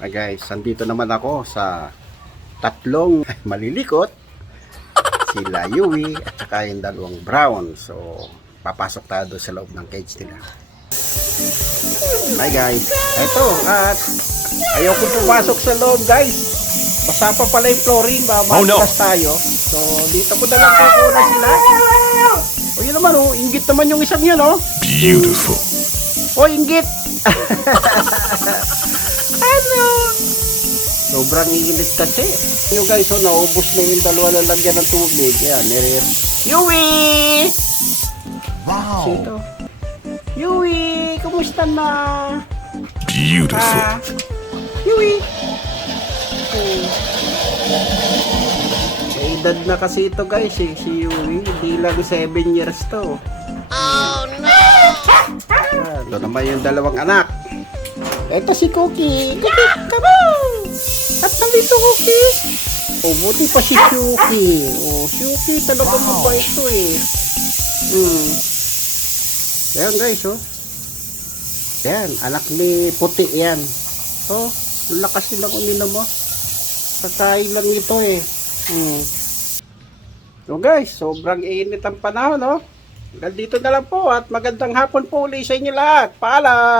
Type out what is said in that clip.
Guys, andito naman ako sa tatlong malilikot. Sila Yui at saka yung dalawang brown. So, papasok tayo doon sa loob ng cage nila. Hi guys. Ito, at ayoko pumasok sa loob guys. Basta pa pala yung flooring, babaskas tayo. So, dito ko na lang kukuha sila. O yun naman oh, inggit naman yung isang yan oh. Beautiful. O, inggit. Ano? Sobrang init kasi. Yung guys, oh, naubos na yung dalawa lalagyan ng tubig. Yan, Yui! Wow. Sito. Yui, kumusta na? Beautiful. Yui! Oh. May edad na kasi ito guys, eh, si Yui. Hindi lang 7 years to. Oh no! Ito naman yung dalawang anak. Ito si Cookie. Cookie, come on! At nandito Cookie. Oh, buti pa si Cookie. Oh, Cookie talaga mabait to eh. Ayan guys, oh. Ayan, anak ni Puti yan. Oh, lakas nilang uminom mo. Kakain lang ito eh. So guys, sobrang init ang panahon, no? Hanggang dito na lang po at magandang hapon po ulit sa inyo lahat. Paalam!